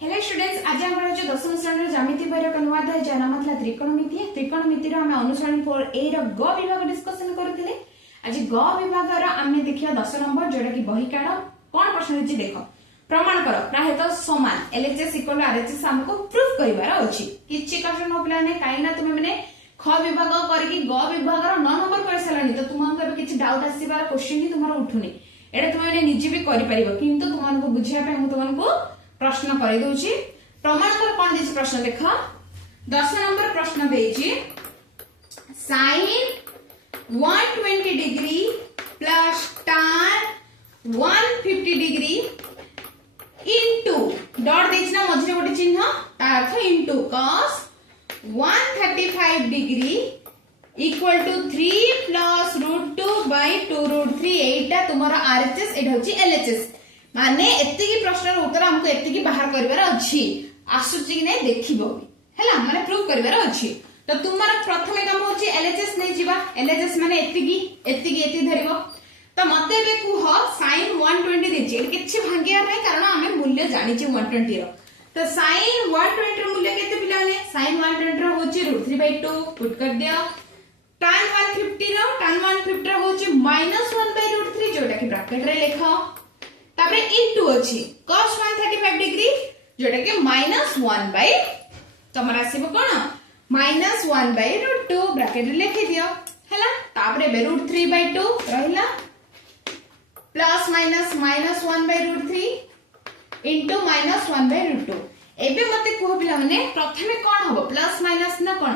Hello students, आज हम जो दशम श्रेणी ज्यामिति बहिर एक नुआ अध्याय जाना मतलब त्रिकोणमिति। त्रिकोणमिति रो हमें अनुसरण 4A रो ग विभाग डिस्कशन करथिले। आज ग विभाग रो हमें देखिया 10 नंबर जोटा कि बही काढ कोन प्रश्न दिछि देखो। प्रमाण करो प्रायतः समान LHS इक्वल RHS हमको प्रूफ करिवार अछि। किछि कष्ट न प्लाने काइना तुमे माने ख विभाग करके ग विभाग रो 9 नंबर कर सलानी तो तुमन को किछि डाउट आसीबार क्वेश्चन ही तुम्हारा उठुनी। एटा तुमे माने निजे भी करि परिबो किंतु तुमन को बुझिया पे हम तुमन को प्रश्न कर दूची। प्रमाण कर कौन देछि प्रश्न देख 10 नंबर प्रश्न देछि sin 120 degree plus tan 150 degree into dot देछि ना मझे गोटे चिन्ह ता अर्थ into cos 135 degree equal to 3 plus √2/2√3 एटा तुम्हारा RHS एटा होछि LHS माने एतिकी प्रश्न उत्तर हमको एतिकी बाहर करिवार अछि। आसुची कि नै देखिबो हैला माने प्रूफ करिवार अछि। तो तुम्हारा प्रथम काम होछि LHS नै जीवा। LHS माने एतिकी धरिबो। तो मते बे कुह sin 120 देछि किछि भांगिया नै कारण हमें मूल्य जानि छि 120 रो। तो sin 120 रो मूल्य केते पिला ने sin 120 रो होछि √3/2 पुट कर दियो। tan 150 रो होछि -1/√3 जोटा कि ब्रैकेट रे लिखो। तापरे इनटू अछि cos 135 डिग्री जोटा के -1 बाय तमरा आसीबो कोन -1/√2 ब्रैकेट रे लिखि दियो हैला। तापरे √3/2 रहिला प्लस माइनस -1/√3 इनटू -1/√2। एबे मते कोह पिला माने प्रथमे कोन हबो प्लस माइनस ना कोन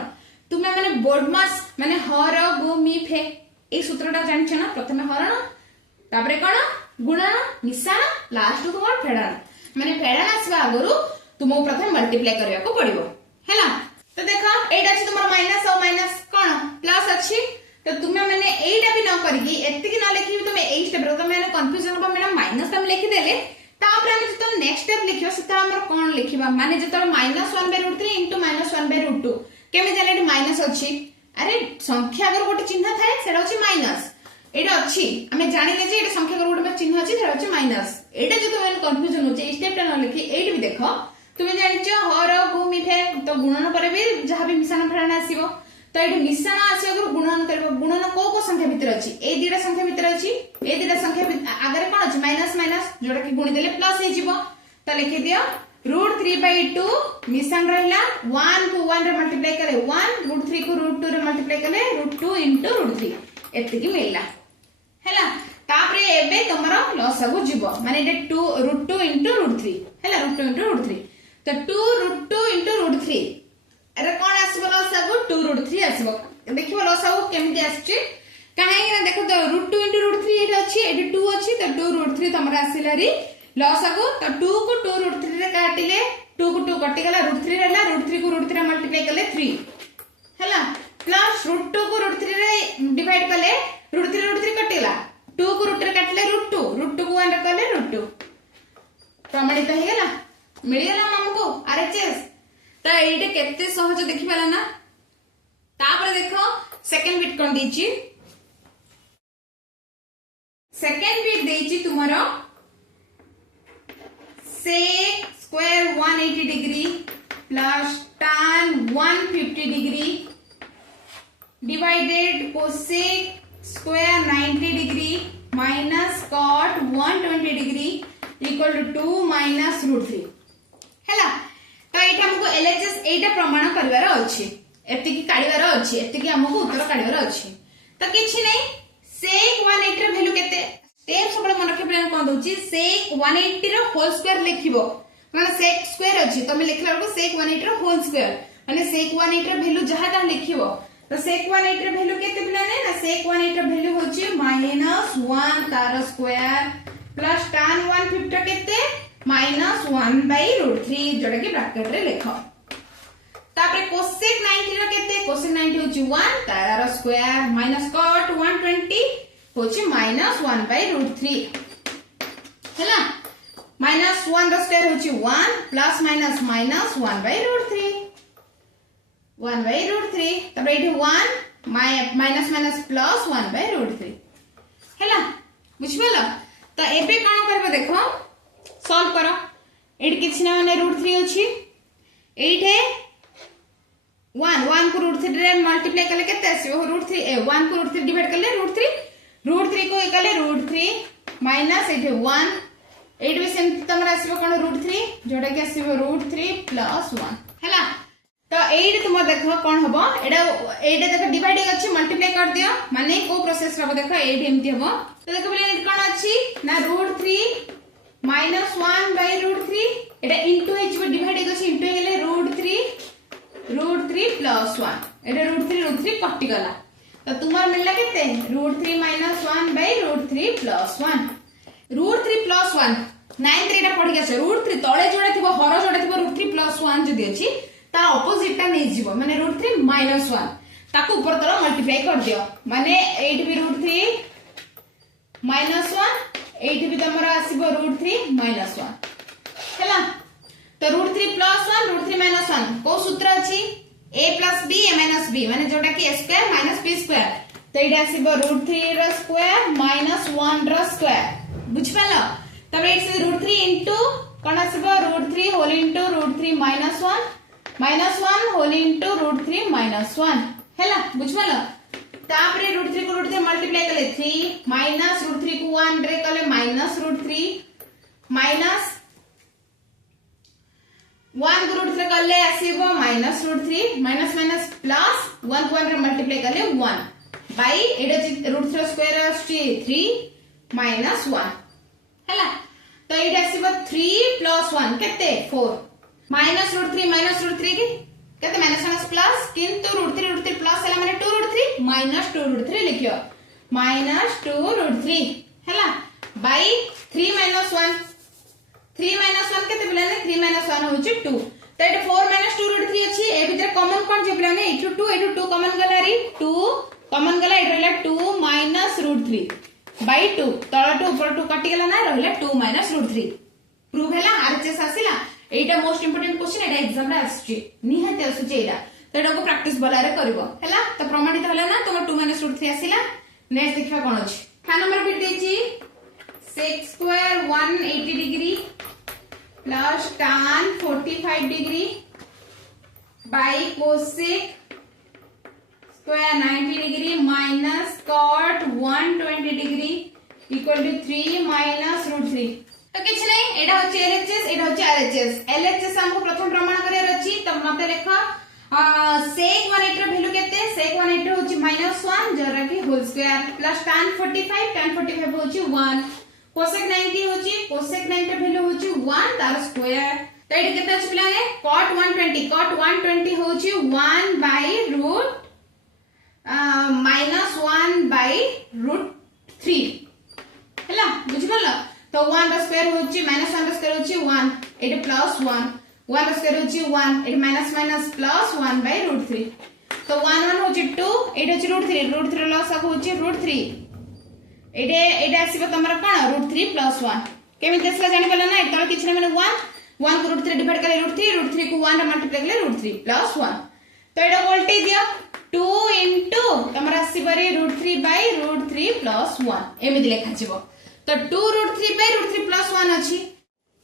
तुमे माने बोर्ड मास माने हर गु मी फे ए सूत्रटा जानि छ ना। प्रथमे हरण तापरे कोन गुणन मिश्रण लास्ट को कोन फेडन माने फेडन आसबा आगरु तुमको प्रथम मल्टीप्लाई करया को पड़िबो हैला। तो देखा एटा अछि तुमर माइनस और माइनस कोन प्लस अछि। तो तुमे माने एटा भी न करगी एतिकी न लिखि तुमे ए स्टेप रो तुमे कंफ्यूजन हो मैडम माइनस तुम लिखि देले तापर हम जतो नेक्स्ट स्टेप लिखियो सेता हमर कोन लिखिबा माने जतो -1/√3 इनटू -1/√2 केमे जाने माइनस अछि। अरे संख्या अगर गोटे चिन्ह थाए सेटा अछि माइनस एटा अछि हमें जानिले जे एटा संख्या गोटे चिन्ह अछि सेटा अछि माइनस। एटा जे तुमे कंफ्यूजन होचे ए स्टेप टा न लिखि एटा भी देखो तुमे जानिचो हर भूमि फे तो गुणन पर भी जहां भी मिश्रण फेडन आसीबो। तो एटा मिश्रण आसी अगर गुणन करबो गुणन को संख्या भीतर अछि ए दिटा संख्या भीतर अछि ए दिटा संख्या आगरे कोन अछि माइनस माइनस जोटा कि गुणी देले प्लस हे जिवो। तो लिखि दियो √3/2 मिश्रण रहिला 1 को 1 रे मल्टीप्लाई करे 1 √3 को √2 रे मल्टीप्लाई करे √2 इनटू √3 एतिकी मिलला हैला। तापरे एबे तमरा लसगु जीवो माने एटा 2 √2 इनटू √3 हैला √2 इनटू √3 तो 2 √2 इनटू √3 अरे कोन आसीबो लसगु 2 √3 आसीबो। देखिबो लसगु केमिति आछी काहे कि देखो तो √2 इनटू √3 एटा अछि एटा 2 अछि तो 2 √3 तमरा आसिलारी लसगु तो 2 को 2 √3 रे काटिले 2 को 2 कटि गला √3 रहला √3 को √3 रे मल्टीप्लाई करले 3 हैला प्लस √2 को √3 रे डिवाइड करले √3 कटिला 2 को √3 रे काटले √2 को 1 रे करले √2 प्रमाणित हे गेला मिल गेला हमको RHS। तो एटे केते सहज देखि पाला ना। तापर देखो सेकंड बिट कोन देछि सेकंड बिट देछि तुम्हारो sec square 180 degree plus tan 150 degree divided cosec square 90 degree minus cot 120 degree equal to 2 minus √3 हैला। तो एटा हमको LHS एटा प्रमाण करबार अछि एतिकी काढिबार अछि एतिकी हमको उत्तर काढिबार अछि। तो किछि नै sec 180 रो वैल्यू केते स्टेप सबले मन रखे प्लान कोन दोछि sec 180 रो होल स्क्वायर लिखिबो माने sec स्क्वायर अछि तमे लिखला को sec 180 रो होल स्क्वायर माने sec 180 रो वैल्यू जहा ता लिखिबो। तो sec 180 रो वैल्यू केते प्लान है ना sec 180 रो वैल्यू होछि -1 तार स्क्वायर प्लस tan 150 केते -1/√3 जोटा कि ब्रैकेट रे लिखो। तापरे cosec 90 रो केते cosec 90 होछि 1 तार स्क्वायर माइनस cot 120 होछि -1/√3 हैला -1 रो स्क्वायर होछि 1 प्लस माइनस -1/√3 1/√3 तापरे इथे 1 माइनस माइनस प्लस 1/√3 हैला बुझिबला। तो एबे कोन करबो देखो सॉल्व करो एट किसी ना माने √3 अछि एठे 1 को √3 रे मल्टीप्लाई कले केते आसीबो √3 1 को √3 डिवाइड कले √3 को एकले √3 माइनस एठे 1 एट भी सेम तमरा आसीबो कोन √3 जोटा के आसीबो √3 प्लस 1 हैला तो एट तुम देखो कौन हबो एटा देखो डिवाइडिंग अछि मल्टीप्लाई कर दियो माने को प्रोसेस हबो देखो एट एमती हबो तो देखो बोले कोन अछि ना √3 माइनस 1 बाय √3 एटा इनटू हिजबो डिवाइडिंग अछि इनटू गेले √3 प्लस 1 एटा √3 कटि गला तो तुमार मिलला केते √3 माइनस 1 बाय √3 प्लस 1 √3 प्लस 1 9 एटा पढि गछ √3 तळे जोडा थिबो हर जोडा थिबो √3 प्लस 1 जदी अछि ता ऑपोजिट टा नै जीवो माने √3 माइनस 1 ताको ऊपर तळ मल्टीप्लाई कर दियो माने 8 भी √3 माइनस 1 8 भी तमरा आसीबो √3 माइनस 1 हैला तो √3 प्लस 1 √3 माइनस 1 को सूत्र अछि a plus b a minus b माने जोटा कि a square minus b square तो एटा आसीबो √3 र स्क्वायर माइनस 1 र स्क्वायर बुझ पालो तबे इसे √3 इनटू कोन आसीबो √3 whole into √3 minus 1 whole into √3 minus 1 हैला बुझ पालो तापरे √3 को √3 मल्टीप्लाई कले 3 माइनस √3 को 1 रे कले माइनस √3 माइनस 1 को √3 कले आसीबो माइनस √3 माइनस माइनस प्लस 1 को 1 रे मल्टीप्लाई कले 1 बाय एडा √3 स्क्वायर आछि 3 माइनस 1 हैला तो एडा आसीबो 3 प्लस 1 केते 4 माइनस √3 के केते माइनस माइनस प्लस किंतु √3 प्लस हैला माने 2 √3 माइनस 2 √3 लिखियो माइनस 2 √3 हैला बाय 3 माइनस 1 केते बिलाने 3 माइनस 1 होची 2 तो एटा 4 माइनस 2 √3 अछि ए भीतर कॉमन कोन जे बिलाने 2 कॉमन गला री 2 कॉमन गला एटा रहला 2 माइनस √3 बाय 2 तळ 2 ऊपर 2 कटि गला ना रहला 2 माइनस √3 प्रूव हैला आरएचएस आसीला एटा मोस्ट इंपोर्टेंट क्वेश्चन एटा एग्जाम रे आछि निहाते आसुचे एटा तो एटा को प्रैक्टिस बलारे करबो हैला तो प्रमाणित होला ना तुम 2 माइनस √3 आसीला नेक्स्ट देखिबा कोन अछि खा नंबर फिट देछि sec square 180 degree plus tan 45 degree by cosec square 90 degree minus cot 120 degree equal to 3 minus √3 तो किछ नै एटा होची एलएचएस एटा होची आरएचएस एलएचएस हमको प्रथम प्रमाण करे रछि त मते देखो sec 180 रो वैल्यू केते sec 180 होची -1 जरा कि होल स्क्वायर प्लस tan 45 होची 1 cosec 90 होची cosec 90 वैल्यू होची 1 तार स्क्वायर तो एटा केते अछि प्लाने cot 120 होची 1 बाय रूट -1 बाय √3 हैला बुझिबला तो 1 रो स्क्वायर होची -1 रो स्क्वायर होची 1 एटा प्लस 1 रो स्क्वायर होची 1 एटा माइनस माइनस प्लस 1 बाय √3 तो 1 होची 2 एटा होची √3 लॉस होची √3 एटा आसीबो तमरा कोन √3 प्लस 1 केमि देसला जानि पला ना एटा किछ नै माने 1 को √3 डिवाइड करे √3 को 1 रे मल्टीप्लाई करे √3 प्लस 1 तो एटा वोल्टेज दियो 2 इनटू तमरा आसीबरे √3 बाय √3 प्लस 1 एमि लेखा जिवो तो 2 √3 बाय √3 प्लस 1 अछि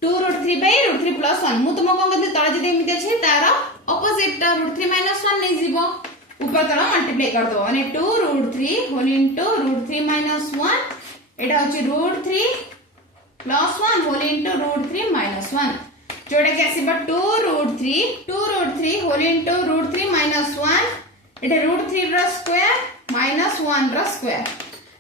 2 √3 बाय √3 प्लस 1 मु तुम कोन कथि तळे जदि एमि अछि तार ऑपोजिट √3 माइनस 1 नै जिवो ऊपर तळ मल्टीप्लाई कर दो माने 2 √3 होल इनटू √3 माइनस 1 एटा होची √3 प्लस 1 होल इनटू √3 माइनस 1 जोडा के आसीबा 2 √3 होल इनटू √3 माइनस 1 एटा √3 रो स्क्वायर माइनस 1 रो स्क्वायर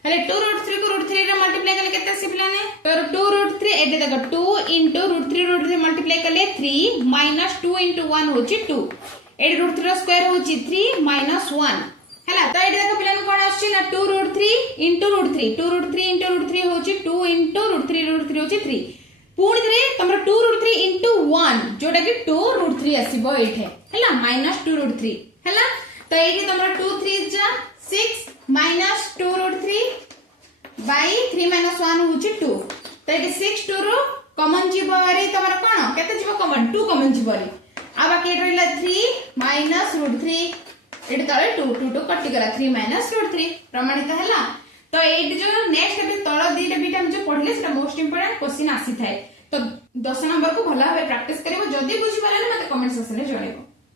हले 2 √3 को √3 रे मल्टीप्लाई करले केते आसीबलाने तो 2 √3 एते देखो 2 इनटू √3 मल्टीप्लाई करले 3 माइनस 2 इनटू 1 होची 2 एट √3 रो स्क्वायर होची 3 माइनस 1 हैला तो एटे देखो पिलाने कोन आछि ना 2 √3 इनटू √3 2 √3 इनटू √3 होची 2 इनटू √3 होची 3 पुणी रे तमरा 2 √3 इनटू 1 जोटा कि 2 √3 आसीबो एठे हैला माइनस 2 √3 हैला तो एठी तमरा 2 3 जा 6 माइनस 2 √3 बाय 3 माइनस 1 होची 2 तो एठी 6 2 रो कॉमन जीवरी तमरा कोन केते जीव कॉमन 2 कॉमन जीवरी आ बाकी एट रहला 3 माइनस √3 एट तळे 2 2 2 कटि गला 3 माइनस √3 प्रमाणित हैला तो एट जो नेक्स्ट भी तळ दीटा बीटा हम जो पढले सेटा मोस्ट इंपोर्टेंट क्वेश्चन आसी थाए तो 10 नंबर को भला भाव प्रैक्टिस करिवो जदी बुझी पारे मते कमेंट सेक्शन रे जणेबो।